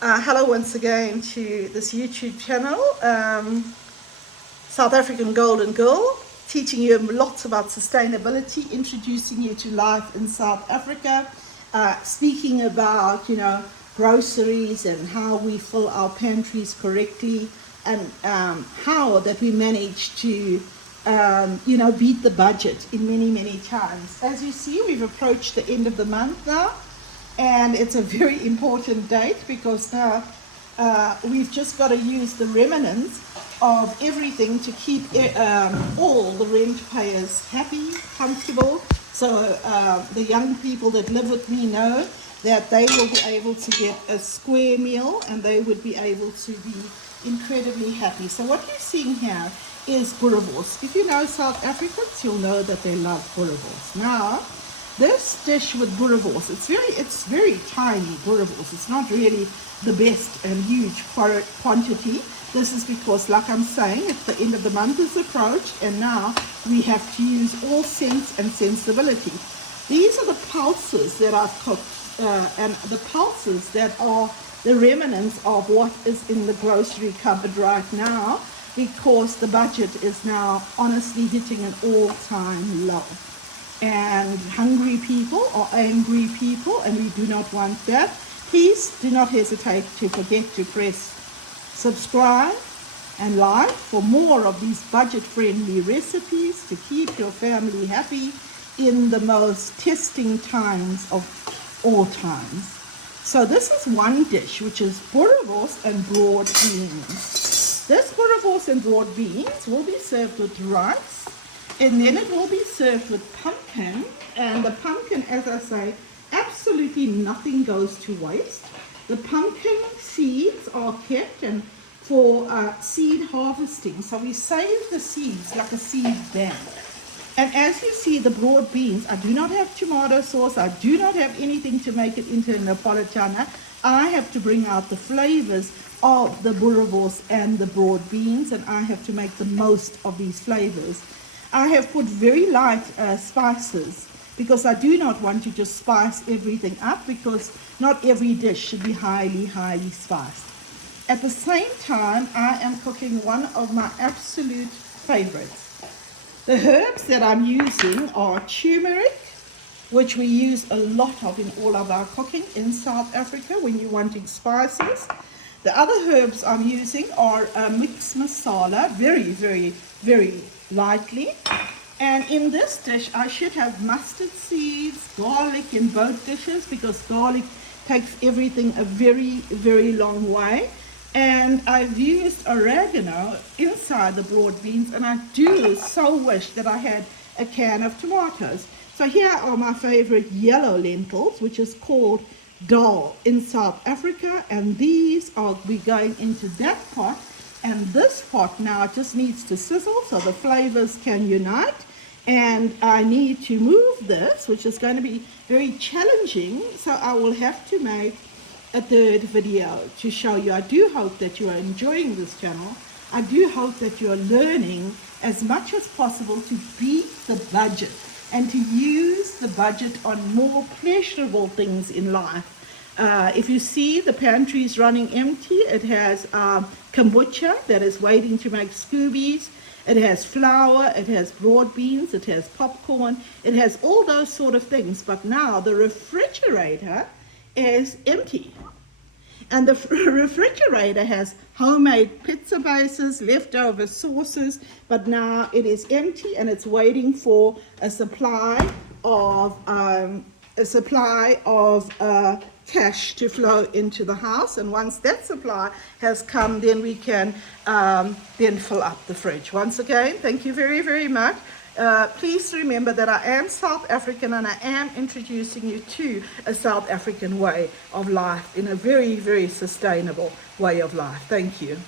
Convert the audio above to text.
Hello once again to this YouTube channel, South African Golden Girl, teaching you lots about sustainability, introducing you to life in South Africa, speaking about, groceries and how we fill our pantries correctly, and how that we manage to, beat the budget in many, many times. As you see, we've approached the end of the month now. And it's a very important date because now we've just got to use the remnants of everything to keep all the rent payers happy, comfortable. So the young people that live with me know that they will be able to get a square meal and they would be able to be incredibly happy. So what you're seeing here is boerewors. If you know South Africans, you'll know that they love boerewors. Now, this dish with boerewors, it's very tiny boerewors. It's not really the best and huge quantity. This is because, like I'm saying, at the end of the month is approached, and now we have to use all sense and sensibility. These are the pulses that I've cooked, and the pulses that are the remnants of what is in the grocery cupboard right now, because the budget is now honestly hitting an all-time low. And hungry people or angry people, and we do not want that. Please do not hesitate to forget to press subscribe and like for more of these budget-friendly recipes to keep your family happy in the most testing times of all times. So this is one dish, which is boerewors and broad beans. This boerewors and broad beans will be served with rice. And then it will be served with pumpkin, and the pumpkin, as I say, absolutely nothing goes to waste. The pumpkin seeds are kept and for seed harvesting, so we save the seeds like a seed bank. And as you see, the broad beans, I do not have tomato sauce, I do not have anything to make it into a Napolitana. I have to bring out the flavors of the boerewors and the broad beans, and I have to make the most of these flavors. I have put very light spices because I do not want to just spice everything up, because not every dish should be highly, highly spiced. At the same time, I am cooking one of my absolute favorites. The herbs that I'm using are turmeric, which we use a lot of in all of our cooking in South Africa when you're wanting spices. The other herbs I'm using are mixed masala, very, very, very lightly. And in this dish, I should have mustard seeds, garlic in both dishes, because garlic takes everything a very, very long way. And I've used oregano inside the broad beans, and I do so wish that I had a can of tomatoes. So here are my favorite yellow lentils, which is called dal in South Africa, and these are we going into that pot. And this pot now just needs to sizzle so the flavors can unite. And I need to move this, which is going to be very challenging, so I will have to make a third video to show you. I do hope that you are enjoying this channel. I do hope that you are learning as much as possible to beat the budget and to use the budget on more pleasurable things in life. If you see the pantry is running empty, it has kombucha that is waiting to make scoobies. It has flour, it has broad beans, it has popcorn, it has all those sort of things. But now the refrigerator is empty. And the refrigerator has homemade pizza bases, leftover sauces, but now it is empty and it's waiting for a supply of cash to flow into the house. And once that supply has come, then we can then fill up the fridge. Once again, thank you very, very much. Please remember that I am South African, and I am introducing you to a South African way of life in a very, very sustainable way of life. Thank you.